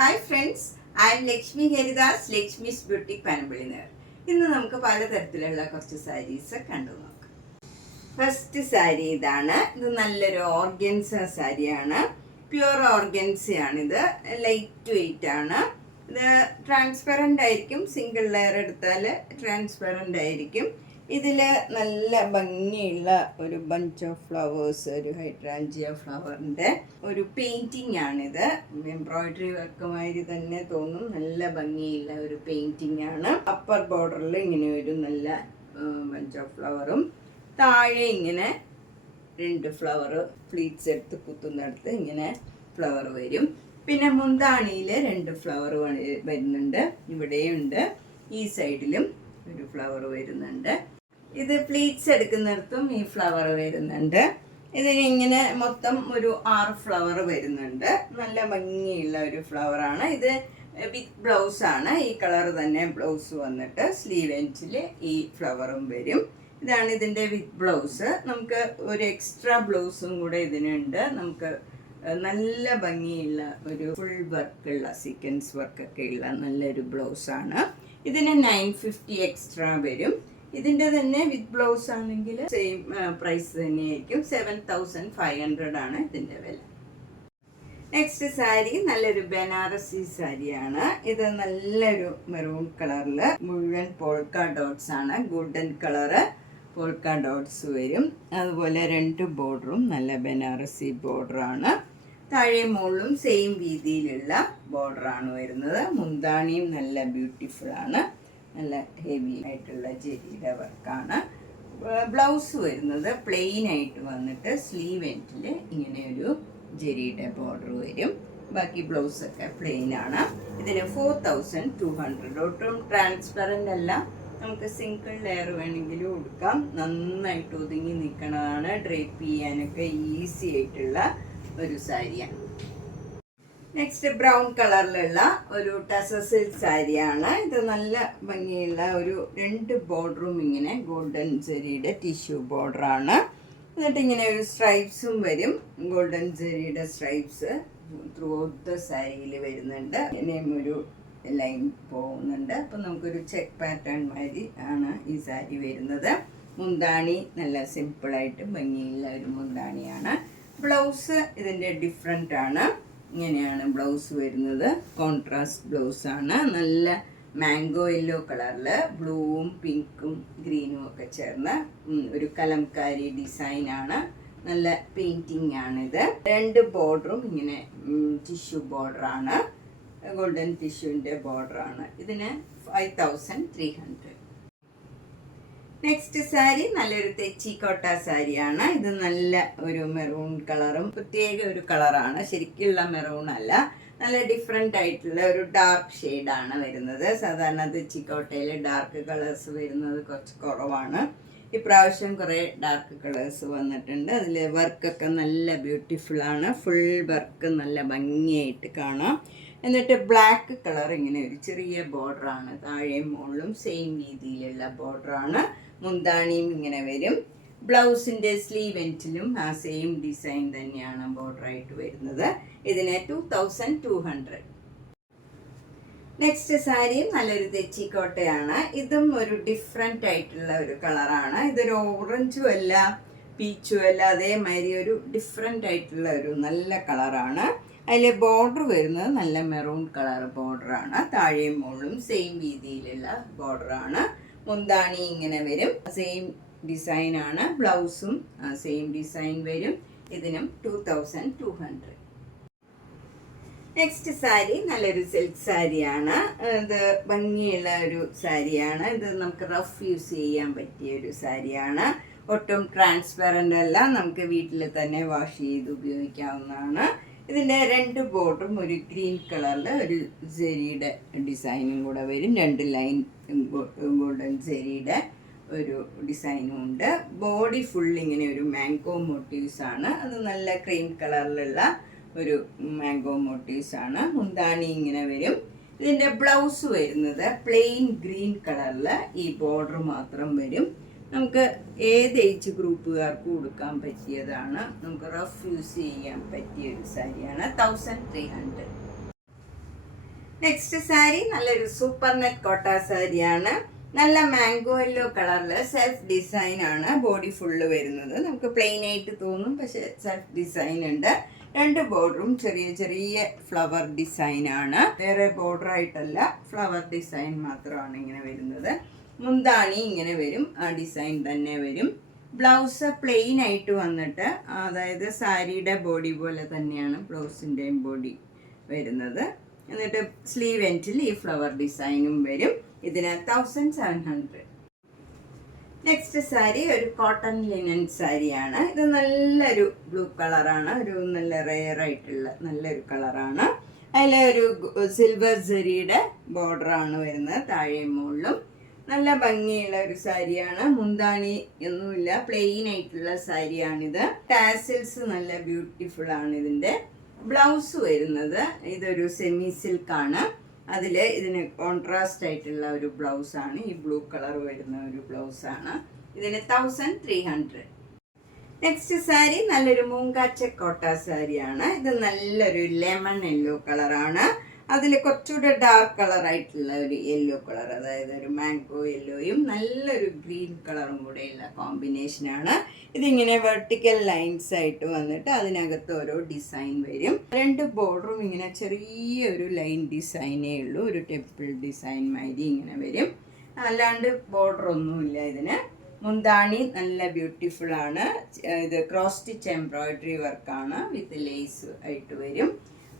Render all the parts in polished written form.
Hi friends, I'm Lakshmi Haridas, Lakshmi's beauty Panampilly Nagar. ഇന്ന് നമുക്ക് പലതരത്തിലുള്ള കുറച്ച് സാരീസ് കണ്ടു നോക്കാം. ഫസ്റ്റ് സാരി ഇതാണ്. ഇത് നല്ലൊരു ഓർഗൻസ സാരിയാണ്. പ്യുവർ ഓർഗൻസയാണിത്. ലൈറ്റ് വെയിറ്റ് ആണ്. ഇത് ട്രാൻസ്പെറൻ്റ് ആയിരിക്കും. സിംഗിൾ ലെയർ എടുത്താൽ ട്രാൻസ്പെറൻ്റ് ആയിരിക്കും. ഇതിൽ നല്ല ഭംഗിയുള്ള ഒരു ബഞ്ച് ഓഫ് ഫ്ലവേഴ്സ്, ഒരു ഹൈഡ്രാഞ്ചിയ ഫ്ലവറിൻ്റെ ഒരു പെയിൻറ്റിങ് ആണിത്. എംബ്രോയിഡറി വർക്കുമാതിരി തന്നെ തോന്നും. നല്ല ഭംഗിയുള്ള ഒരു പെയിൻറ്റിങ് ആണ്. അപ്പർ ബോർഡറിൽ ഇങ്ങനെ ഒരു നല്ല ബഞ്ച് ഓഫ് ഫ്ലവറും താഴെ ഇങ്ങനെ 2 ഫ്ലവർ ഫ്ലീറ്റ്സ് എടുത്ത് കുത്തുന്നിടത്ത് ഇങ്ങനെ ഫ്ലവർ വരും. പിന്നെ മുന്താണിയിൽ 2 ഫ്ലവർ വരുന്നുണ്ട്. ഇവിടെയുണ്ട്, ഈ സൈഡിലും ഒരു ഫ്ലവർ വരുന്നുണ്ട്. ഇത് പ്ലീറ്റ്സ് എടുക്കുന്നിടത്തും ഈ ഫ്ലവർ വരുന്നുണ്ട്. ഇതിന് ഇങ്ങനെ മൊത്തം ഒരു 6 ഫ്ലവർ വരുന്നുണ്ട്. നല്ല ഭംഗിയുള്ള ഒരു ഫ്ലവറാണ് ഇത്. വിത്ത് ബ്ലൗസ് ആണ്. ഈ കളർ തന്നെ ബ്ലൗസ് വന്നിട്ട് സ്ലീവ് എൻഡിൽ ഈ ഫ്ലവറും വരും. ഇതാണ് ഇതിൻ്റെ വിത്ത് ബ്ലൗസ്. നമുക്ക് ഒരു എക്സ്ട്രാ ബ്ലൗസും കൂടെ ഇതിനുണ്ട്. നമുക്ക് നല്ല ഭംഗിയുള്ള ഒരു ഫുൾ വർക്കുള്ള സീക്വൻസ് വർക്കൊക്കെ ഉള്ള നല്ലൊരു ബ്ലൗസാണ്. ഇതിന് 950 എക്സ്ട്രാ വരും. ഇതിൻ്റെ തന്നെ വിത്ത് ബ്ലൗസ് ആണെങ്കിൽ സെയിം പ്രൈസ് തന്നെയായിരിക്കും. 7500 ആണ് ഇതിൻ്റെ വില. നെക്സ്റ്റ് സാരി നല്ലൊരു ബനാറസി സാരിയാണ്. ഇത് നല്ലൊരു മെറൂൺ കളറിൽ മുഴുവൻ പോൾക്ക ഡോട്ട്സ് ആണ്. ഗോൾഡൻ കളറ് പോൾക്ക ഡോട്ട്സ് വരും. അതുപോലെ 2 ബോർഡറും നല്ല ബനാറസി ബോർഡറാണ്. താഴെ മുകളിലും സെയിം രീതിയിലുള്ള ബോർഡറാണ് വരുന്നത്. മുന്താണിയും നല്ല ബ്യൂട്ടിഫുൾ ആണ്. നല്ല ഹെവി ആയിട്ടുള്ള ജെരിയുടെ വർക്കാണ്. ബ്ലൗസ് വരുന്നത് പ്ലെയിൻ ആയിട്ട് വന്നിട്ട് സ്ലീവ് എൻഡിൽ ഇങ്ങനെ ഒരു ജെരിയുടെ ബോർഡർ വരും. ബാക്കി ബ്ലൗസൊക്കെ പ്ലെയിൻ ആണ്. ഇതിന് 4200. ഒട്ടും ട്രാൻസ്പെറൻ്റ് അല്ല. നമുക്ക് സിംഗിൾ ലെയർ വേണമെങ്കിലും കൊടുക്കാം. നന്നായിട്ട് ഒതുങ്ങി നിൽക്കണതാണ്. ഡ്രേപ്പ് ചെയ്യാനൊക്കെ ഈസി ആയിട്ടുള്ള ഒരു സാരിയാണ്. നെക്സ്റ്റ് ബ്രൗൺ കളറിലുള്ള ഒരു ടസർ സിൽക്ക് സാരിയാണ്. ഇത് നല്ല ഭംഗിയുള്ള ഒരു 2 ബോർഡറും ഇങ്ങനെ ഗോൾഡൻ ജെറിയുടെ ടിഷ്യൂ ബോർഡറാണ്. എന്നിട്ട് ഇങ്ങനെ ഒരു സ്ട്രൈപ്സും വരും. ഗോൾഡൻ ജെറിയുടെ സ്ട്രൈപ്സ് ത്രൂ ഔട്ട് ദ സാരിയിൽ വരുന്നുണ്ട്. ഇനിയും ഒരു ലൈൻ പോകുന്നുണ്ട്. അപ്പം നമുക്കൊരു ചെക്ക് പാറ്റേൺ മാതിരി ആണ് ഈ സാരി വരുന്നത്. മുന്താണി നല്ല സിമ്പിളായിട്ട് ഭംഗിയുള്ള ഒരു മുന്താണിയാണ്. ബ്ലൗസ് ഇതിൻ്റെ ഡിഫറെൻ്റ് ആണ്. ഇങ്ങനെയാണ് ബ്ലൗസ് വരുന്നത്. കോൺട്രാസ്റ്റ് ബ്ലൗസാണ്. നല്ല മാംഗോ യെല്ലോ കളറിൽ ബ്ലൂവും പിങ്കും ഗ്രീനും ഒക്കെ ചേർന്ന ഒരു കലംകാരി ഡിസൈനാണ്. നല്ല പെയിൻറ്റിങ് ആണിത്. 2 ബോർഡറും ഇങ്ങനെ ടിഷ്യൂ ബോർഡറാണ്. ഗോൾഡൻ ടിഷ്യൂവിൻ്റെ ബോർഡറാണ്. ഇതിന് 5300. നെക്സ്റ്റ് സാരി നല്ലൊരു തെച്ചിക്കോട്ട സാരിയാണ്. ഇത് നല്ല ഒരു മെറൂൺ കളറും പ്രത്യേക ഒരു കളറാണ്. ശരിക്കുള്ള മെറൂൺ അല്ല, നല്ല ഡിഫറെൻ്റ് ആയിട്ടുള്ള ഒരു ഡാർക്ക് ഷെയ്ഡാണ് വരുന്നത്. സാധാരണ തെച്ചിക്കോട്ടയിൽ ഡാർക്ക് കളേഴ്സ് വരുന്നത് കുറച്ച് കുറവാണ്. ഇപ്രാവശ്യം കുറേ ഡാർക്ക് കളേഴ്സ് വന്നിട്ടുണ്ട്. അതിൽ വർക്കൊക്കെ നല്ല ബ്യൂട്ടിഫുള്ളാണ്. ഫുൾ വർക്ക് നല്ല ഭംഗിയായിട്ട് കാണാം. എന്നിട്ട് ബ്ലാക്ക് കളർ ഇങ്ങനെ ഒരു ചെറിയ ബോർഡറാണ്. താഴെയും മുകളിലും സെയിം രീതിയിലുള്ള ബോർഡറാണ്. മുന്താണിയും ഇങ്ങനെ വരും. ബ്ലൗസിൻ്റെ സ്ലീവ് എൻഡിലും ആ സെയിം ഡിസൈൻ തന്നെയാണ് ബോർഡറായിട്ട് വരുന്നത്. ഇതിന് 2200. നെക്സ്റ്റ് സാരിയും നല്ലൊരു തെച്ചിക്കോട്ടയാണ്. ഇതും ഒരു ഡിഫറെൻ്റ് ആയിട്ടുള്ള ഒരു കളറാണ്. ഇതൊരു ഓറഞ്ചും അല്ല പീച്ചും അല്ല, അതേമാതിരി ഒരു ഡിഫറെൻ്റ് ആയിട്ടുള്ള ഒരു നല്ല കളറാണ്. അതിൽ ബോർഡർ വരുന്നത് നല്ല മെറൂൺ കളർ ബോർഡറാണ്. താഴെയും മുകളിലും സെയിം രീതിയിലുള്ള ബോർഡറാണ്. മുന്താണി ഇങ്ങനെ വരും. സെയിം ഡിസൈനാണ്. ബ്ലൗസും സെയിം ഡിസൈൻ വരും. ഇതിനും 2200. നെക്സ്റ്റ് സാരി നല്ലൊരു സിൽക്ക് സാരിയാണ്. ഇത് ഭംഗിയുള്ള ഒരു സാരിയാണ്. ഇത് നമുക്ക് റഫ് യൂസ് ചെയ്യാൻ പറ്റിയ ഒരു സാരിയാണ്. ഒട്ടും ട്രാൻസ്പെറൻ്റ് അല്ല. നമുക്ക് വീട്ടിൽ തന്നെ വാഷ് ചെയ്ത് ഉപയോഗിക്കാവുന്നതാണ്. ഇതിൻ്റെ 2 ബോർഡറും ഒരു ഗ്രീൻ കളറിൽ ഒരു ജെരിയുടെ ഡിസൈനും കൂടെ വരും. 2 ലൈൻ ഗോൾഡൻ ജെരിയുടെ ഒരു ഡിസൈനും ഉണ്ട്. ബോഡി ഫുൾ ഇങ്ങനെ ഒരു മാംഗോ മോട്ടീവ്സാണ്. അത് നല്ല ക്രീം കളറിലുള്ള ഒരു മാംഗോ മോട്ടീവ്സാണ്. മുന്താണി ഇങ്ങനെ വരും. ഇതിൻ്റെ ബ്ലൗസ് വരുന്നത് പ്ലെയിൻ ഗ്രീൻ കളറിൽ ഈ ബോർഡർ മാത്രം വരും. നമുക്ക് ഏത് ഏജ് ഗ്രൂപ്പുകാർക്ക് കൊടുക്കാൻ പറ്റിയതാണ്. നമുക്ക് റഫ് യൂസ് ചെയ്യാൻ പറ്റിയ ഒരു സാരിയാണ്. 1300. നെക്സ്റ്റ് സാരി നല്ലൊരു സൂപ്പർ നെറ്റ് കോട്ട സാരിയാണ്. നല്ല മാംഗോ യെല്ലോ കളറിൽ സെൽഫ് ഡിസൈൻ ആണ്. ബോഡി ഫുള്ള് വരുന്നത് നമുക്ക് പ്ലെയിൻ ആയിട്ട് തോന്നും, പക്ഷെ സെൽഫ് ഡിസൈൻ ഉണ്ട്. രണ്ട് ബോർഡറും ചെറിയ ചെറിയ ഫ്ലവർ ഡിസൈൻ ആണ്. വേറെ ബോർഡർ ആയിട്ടല്ല, ഫ്ലവർ ഡിസൈൻ മാത്രമാണ് ഇങ്ങനെ വരുന്നത്. മുന്താണി ഇങ്ങനെ വരും, ആ ഡിസൈൻ തന്നെ വരും. ബ്ലൗസ് പ്ലെയിൻ ആയിട്ട് വന്നിട്ട്, അതായത് സാരിയുടെ ബോഡി പോലെ തന്നെയാണ് ബ്ലൗസിൻ്റെയും ബോഡി വരുന്നത്. എന്നിട്ട് സ്ലീവ് എൻഡിൽ ഈ ഫ്ലവർ ഡിസൈനും വരും. ഇതിന് 1700. നെക്സ്റ്റ് സാരി ഒരു കോട്ടൺ ലിനൻ സാരിയാണ്. ഇത് നല്ലൊരു ബ്ലൂ കളറാണ്, ഒരു നല്ല റെയർ ആയിട്ടുള്ള നല്ലൊരു കളറാണ്. അതിലൊരു സിൽവർ ജെറിയുടെ ബോർഡറാണ് വരുന്നത് താഴെയും മുകളിലും. നല്ല ഭംഗിയുള്ള ഒരു സാരിയാണ്. മുന്താണി ഒന്നുമില്ല, പ്ലെയിൻ ആയിട്ടുള്ള സാരിയാണിത്. ടാസിൽസ് നല്ല ബ്യൂട്ടിഫുൾ ആണ്. ഇതിൻ്റെ ബ്ലൗസ് വരുന്നത് ഇതൊരു സെമി സിൽക്കാണ്. അതിൽ ഇതിന് കോൺട്രാസ്റ്റ് ആയിട്ടുള്ള ഒരു ബ്ലൗസാണ്. ഈ ബ്ലൂ കളർ വരുന്ന ഒരു ബ്ലൗസാണ്. ഇതിന് 1300. നെക്സ്റ്റ് സാരി നല്ലൊരു മൂങ്കാച്ച കോട്ട സാരിയാണ്. ഇത് നല്ലൊരു ലെമൺ യെല്ലോ കളറാണ്. അതിൽ കുറച്ചുകൂടെ ഡാർക്ക് കളറായിട്ടുള്ള ഒരു യെല്ലോ കളർ, അതായത് ഒരു മാംഗോ യെല്ലോയും നല്ലൊരു ഗ്രീൻ കളറും കൂടെയുള്ള കോമ്പിനേഷനാണ്. ഇതിങ്ങനെ വെർട്ടിക്കൽ ലൈൻസ് ആയിട്ട് വന്നിട്ട് അതിനകത്ത് ഓരോ ഡിസൈൻ വരും. രണ്ട് ബോർഡറും ഇങ്ങനെ ചെറിയൊരു ലൈൻ ഡിസൈനേ ഉള്ളൂ, ഒരു ടെമ്പിൾ ഡിസൈൻ മാതിരി ഇങ്ങനെ വരും. അല്ലാണ്ട് ബോർഡർ ഒന്നുമില്ല ഇതിന്. മുന്താണി നല്ല ബ്യൂട്ടിഫുൾ ആണ്. ഇത് ക്രോസ് സ്റ്റിച്ച് എംബ്രോയിഡറി വർക്കാണ്, വിത്ത് ലേസ് ആയിട്ട് വരും.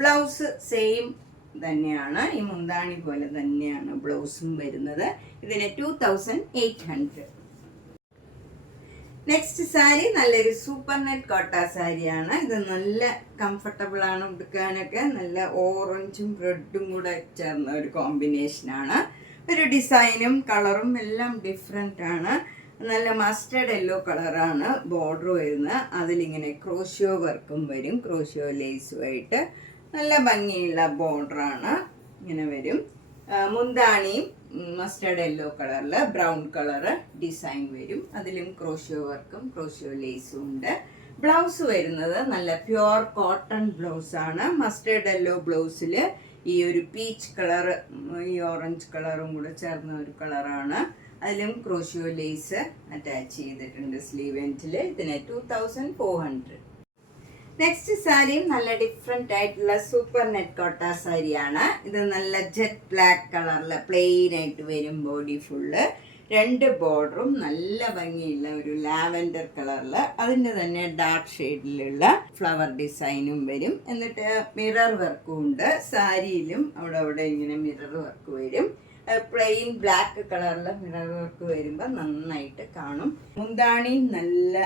ബ്ലൗസ് സെയിം തന്നെയാണ്, ഈ മുന്താണി പോലെ തന്നെയാണ് ബ്ലൗസും വരുന്നത്. ഇതിന് 2800. നെക്സ്റ്റ് സാരി നല്ലൊരു സൂപ്പർ നെറ്റ് കോട്ട സാരിയാണ്. ഇത് നല്ല കംഫർട്ടബിൾ ആണ് ഉടുക്കാനൊക്കെ. നല്ല ഓറഞ്ചും റെഡും കൂടെ ചേർന്ന ഒരു കോമ്പിനേഷനാണ്. ഒരു ഡിസൈനും കളറും എല്ലാം ഡിഫറെൻ്റ് ആണ്. നല്ല മസ്റ്റേർഡ് യെല്ലോ കളറാണ് ബോർഡർ വരുന്നത്. അതിലിങ്ങനെ ക്രോഷ്യോ വർക്കും വരും, ക്രോഷ്യോ ലേസുമായിട്ട്. നല്ല ഭംഗിയുള്ള ബോർഡറാണ്, ഇങ്ങനെ വരും. മുന്താണിയും മസ്റ്റേർഡ് യെല്ലോ കളറിൽ ബ്രൗൺ കളറ് ഡിസൈൻ വരും. അതിലും ക്രോഷ്യോ വർക്കും ക്രോഷ്യോ ലേസും ഉണ്ട്. ബ്ലൗസ് വരുന്നത് നല്ല പ്യുവർ കോട്ടൺ ബ്ലൗസാണ്. മസ്റ്റേർഡ് യെല്ലോ ബ്ലൗസിൽ ഈ ഒരു പീച്ച് കളറ്, ഈ ഓറഞ്ച് കളറും കൂടെ ചേർന്ന ഒരു കളറാണ്. അതിലും ക്രോഷ്യോ ലേസ് അറ്റാച്ച് ചെയ്തിട്ടുണ്ട് സ്ലീവ് എൻഡിൽ. ഇതിന് 2400. നെക്സ്റ്റ് സാരിയും നല്ല ഡിഫറെൻ്റ് ആയിട്ടുള്ള സൂപ്പർ നെറ്റ് കോട്ട സാരിയാണ്. ഇത് നല്ല ജെറ്റ് ബ്ലാക്ക് കളറിൽ പ്ലെയിൻ ആയിട്ട് വരും ബോഡി ഫുള്ള്. രണ്ട് ബോർഡറും നല്ല ഭംഗിയുള്ള ഒരു ലാവൻഡർ കളറിൽ അതിൻ്റെ തന്നെ ഡാർക്ക് ഷെയ്ഡിലുള്ള ഫ്ലവർ ഡിസൈനും വരും. എന്നിട്ട് മിറർ വർക്കും ഉണ്ട്. സാരിയിലും അവിടെ ഇങ്ങനെ മിറർ വർക്ക് വരും. പ്ലെയിൻ ബ്ലാക്ക് കളറിൽ മിറർ വർക്ക് വരുമ്പോൾ നന്നായിട്ട് കാണും. മുന്താണി നല്ല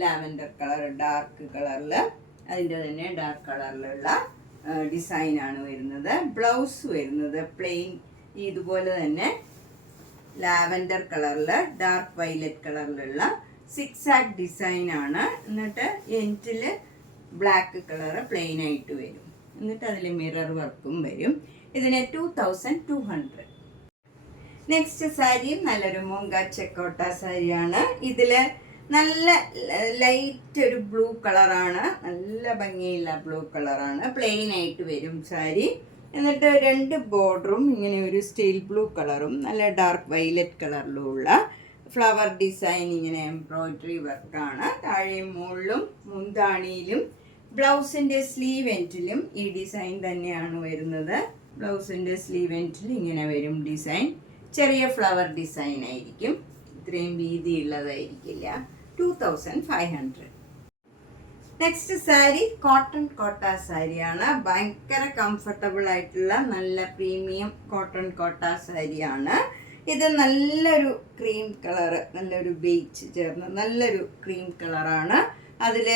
ലാവൻഡർ കളർ, ഡാർക്ക് കളറിൽ അതിൻ്റെ തന്നെ ഡാർക്ക് കളറിലുള്ള ഡിസൈനാണ് വരുന്നത്. ബ്ലൗസ് വരുന്നത് പ്ലെയിൻ ഇതുപോലെ തന്നെ ലാവൻഡർ കളറിൽ ഡാർക്ക് വയലറ്റ് കളറിലുള്ള സിക്സാക് ഡിസൈനാണ്. എന്നിട്ട് എൻഡിൽ ബ്ലാക്ക് കളർ പ്ലെയിൻ ആയിട്ട് വരും. എന്നിട്ട് അതിൽ മിറർ വർക്കും വരും. ഇതിന് 2200. നെക്സ്റ്റ് സാരിയും നല്ലൊരു മൂങ്കാച്ച കോട്ട സാരിയാണ്. ഇതിൽ നല്ല ലൈറ്റ് ഒരു ബ്ലൂ കളറാണ്, നല്ല ഭംഗിയുള്ള ബ്ലൂ കളറാണ്. പ്ലെയിൻ ആയിട്ട് വരും സാരി. എന്നിട്ട് രണ്ട് ബോർഡറും ഇങ്ങനെ ഒരു സ്റ്റീൽ ബ്ലൂ കളറും നല്ല ഡാർക്ക് വയലറ്റ് കളറിലുമുള്ള ഫ്ലവർ ഡിസൈൻ, ഇങ്ങനെ എംബ്രോയിഡറി വർക്കാണ്. താഴെയും മുകളിലും മുന്താണിയിലും ബ്ലൗസിൻ്റെ സ്ലീവ് എൻഡിലും ഈ ഡിസൈൻ തന്നെയാണ് വരുന്നത്. ബ്ലൗസിൻ്റെ സ്ലീവ് എൻഡിൽ ഇങ്ങനെ വരും ഡിസൈൻ. ചെറിയ ഫ്ലവർ ഡിസൈൻ ആയിരിക്കും, ഇത്രയും വീതിയുള്ളതായിരിക്കില്ല. 2500. നെക്സ്റ്റ് സാരി കോട്ടൺ കോട്ട സാരിയാണ്. ഭയങ്കര കംഫർട്ടബിൾ ആയിട്ടുള്ള നല്ല പ്രീമിയം കോട്ടൺ കോട്ട സാരിയാണ്. ഇത് നല്ലൊരു ക്രീം കളറ്, നല്ലൊരു ബീച്ച് ചേർന്ന് നല്ലൊരു ക്രീം കളറാണ്. അതിൽ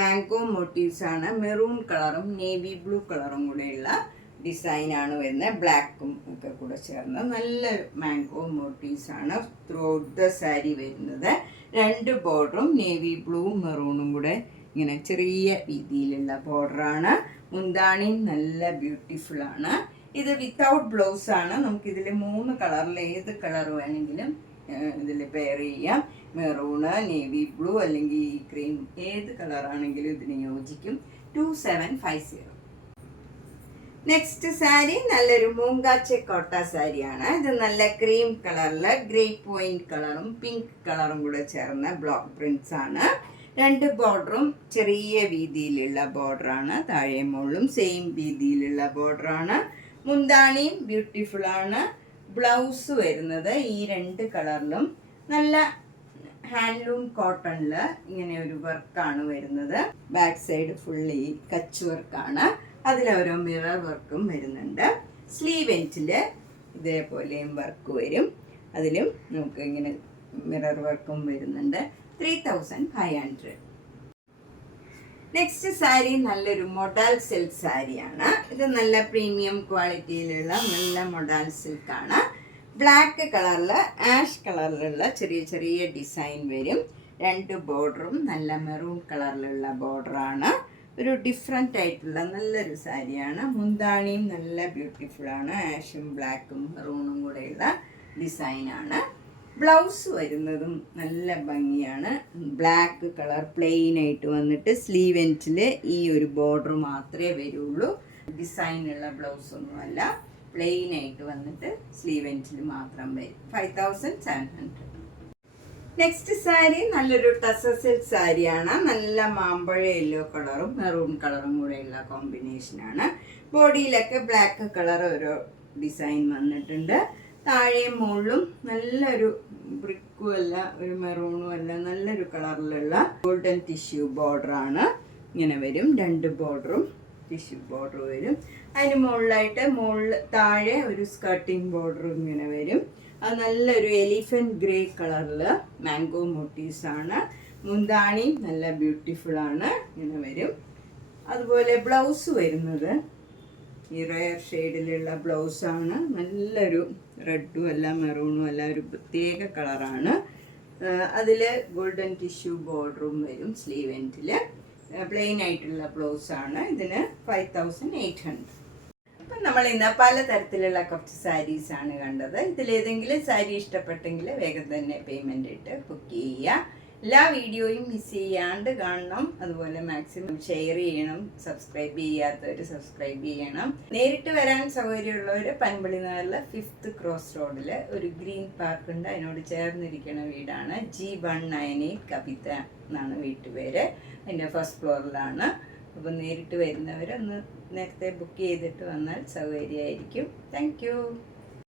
മാംഗോ മോട്ടീവ്സ് ആണ്. മെറൂൺ കളറും നേവി ബ്ലൂ കളറും കൂടെയുള്ള ഡിസൈനാണ് വരുന്നത്. ബ്ലാക്കും ഒക്കെ കൂടെ ചേർന്ന് നല്ലൊരു മാംഗോ മോട്ടീവ്സ് ആണ് ത്രൂ ഔട്ട് ദ സാരി വരുന്നത്. രണ്ട് ബോർഡറും നേവി ബ്ലൂവും മെറൂണും കൂടെ ഇങ്ങനെ ചെറിയ രീതിയിലുള്ള ബോർഡറാണ്. മുന്താണി നല്ല ബ്യൂട്ടിഫുൾ ആണ്. ഇത് വിത്തൗട്ട് ബ്ലൗസ് ആണ്. നമുക്കിതിൽ 3 കളറിൽ ഏത് കളർ വേണമെങ്കിലും ഇതിൽ പെയർ ചെയ്യാം. മെറൂണ്, നേവി ബ്ലൂ അല്ലെങ്കിൽ ഈ ക്രീം, ഏത് കളറാണെങ്കിലും ഇതിന് യോജിക്കും. 2750. നെക്സ്റ്റ് സാരി നല്ലൊരു മൂങ്കാച്ചി കോട്ട സാരിയാണ്. ഇത് നല്ല ക്രീം കളറിൽ ഗ്രേപ്പ് വൈൻ കളറും പിങ്ക് കളറും കൂടെ ചേർന്ന ബ്ലോക്ക് പ്രിന്റ്സ് ആണ്. രണ്ട് ബോർഡറും ചെറിയ വീതിയിലുള്ള ബോർഡറാണ്. താഴെ മുകളിലും സെയിം വീതിയിലുള്ള ബോർഡറാണ്. മുന്താണിയും ബ്യൂട്ടിഫുൾ ആണ്. ബ്ലൗസ് വരുന്നത് ഈ രണ്ട് കളറിലും നല്ല ഹാൻഡ്ലൂം കോട്ടണിൽ ഇങ്ങനെ ഒരു വർക്കാണ് വരുന്നത്. ബാക്ക് സൈഡ് ഫുള്ളി കച്ച് വർക്കാണ്. അതിലോരോ മിറർ വർക്കും വരുന്നുണ്ട്. സ്ലീവ് എൻഡിൽ ഇതേപോലെയും വർക്ക് വരും. അതിലും നമുക്ക് ഇങ്ങനെ മിറർ വർക്കും വരുന്നുണ്ട്. 3500. നെക്സ്റ്റ് സാരി നല്ലൊരു മൊഡാൽ സിൽക്ക് സാരിയാണ്. ഇത് നല്ല പ്രീമിയം ക്വാളിറ്റിയിലുള്ള നല്ല മൊഡാൽ സിൽക്കാണ്. ബ്ലാക്ക് കളറിൽ ആഷ് കളറിലുള്ള ചെറിയ ചെറിയ ഡിസൈൻ വരും. രണ്ട് ബോർഡറും നല്ല മെറൂൺ കളറിലുള്ള ബോർഡറാണ്. ഒരു ഡിഫറെൻ്റ് ആയിട്ടുള്ള നല്ലൊരു സാരിയാണ്. മുന്താണിയും നല്ല ബ്യൂട്ടിഫുള്ളാണ്. ആഷും ബ്ലാക്കും മെറൂണും കൂടെയുള്ള ഡിസൈനാണ്. ബ്ലൗസ് വരുന്നതും നല്ല ഭംഗിയാണ്. ബ്ലാക്ക് കളർ പ്ലെയിൻ ആയിട്ട് വന്നിട്ട് സ്ലീവ് എൻഡിൽ ഈ ഒരു ബോർഡർ മാത്രമേ വരുള്ളൂ. ഡിസൈനുള്ള ബ്ലൗസ് ഒന്നുമല്ല, പ്ലെയിൻ ആയിട്ട് വന്നിട്ട് സ്ലീവ് എൻഡിൽ മാത്രം വരും. 5700. നെക്സ്റ്റ് സാരി നല്ലൊരു ടസർ സിൽക്ക് സാരിയാണ്. നല്ല മാമ്പഴ യെല്ലോ കളറും മെറൂൺ കളറും കൂടെയുള്ള കോമ്പിനേഷനാണ്. ബോഡിയിലൊക്കെ ബ്ലാക്ക് കളർ ഒരു ഡിസൈൻ വന്നിട്ടുണ്ട്. താഴെ മുകളിലും നല്ലൊരു ബ്രിക്കും അല്ല ഒരു മെറൂണും അല്ല നല്ലൊരു കളറിലുള്ള ഗോൾഡൻ ടിഷ്യൂ ബോർഡറാണ്. ഇങ്ങനെ വരും. രണ്ട് ബോർഡറും ടിഷ്യൂ ബോർഡർ വരും. അതിന് മുകളിലായിട്ട് താഴെ ഒരു സ്കർട്ടിങ് ബോർഡറും ഇങ്ങനെ വരും. അത് നല്ലൊരു എലിഫൻറ്റ് ഗ്രേ കളറിൽ മാംഗോ മോട്ടീവ്സാണ്. മുന്താണി നല്ല ബ്യൂട്ടിഫുള്ളാണ്. ഇങ്ങനെ വരും. അതുപോലെ ബ്ലൗസ് വരുന്നത് ഈ റയർ ഷെയ്ഡിലുള്ള ബ്ലൗസാണ്. നല്ലൊരു റെഡും അല്ല മെറൂണും അല്ല ഒരു പ്രത്യേക കളറാണ്. അതിൽ ഗോൾഡൻ ടിഷ്യൂ ബോർഡറും വരും. സ്ലീവ് എൻഡിൽ പ്ലെയിൻ ആയിട്ടുള്ള ബ്ലൗസാണ്. ഇതിന് 5800. അപ്പം നമ്മൾ ഇന്ന് പലതരത്തിലുള്ള കുറച്ച് സാരീസാണ് കണ്ടത്. ഇതിലേതെങ്കിലും സാരി ഇഷ്ടപ്പെട്ടെങ്കിൽ വേഗം തന്നെ പേയ്മെൻ്റ് ഇട്ട് ബുക്ക് ചെയ്യുക. എല്ലാ വീഡിയോയും മിസ് ചെയ്യാണ്ട് കാണണം. അതുപോലെ മാക്സിമം ഷെയർ ചെയ്യണം. സബ്സ്ക്രൈബ് ചെയ്യാത്തവർ സബ്സ്ക്രൈബ് ചെയ്യണം. നേരിട്ട് വരാൻ സൗകര്യമുള്ളവർ പനമ്പള്ളി നഗറിലെ 5th ക്രോസ് റോഡിൽ ഒരു ഗ്രീൻ പാർക്ക് ഉണ്ട്. അതിനോട് ചേർന്നിരിക്കുന്ന വീടാണ്. G198 കവിത എന്നാണ് വീട്ടുപേര്. അതിൻ്റെ ഫസ്റ്റ് ഫ്ലോറിലാണ്. അപ്പോൾ നേരിട്ട് വരുന്നവരൊന്ന് നേരത്തെ ബുക്ക് ചെയ്തിട്ട് വന്നാൽ സൗകര്യമായിരിക്കും. Thank you.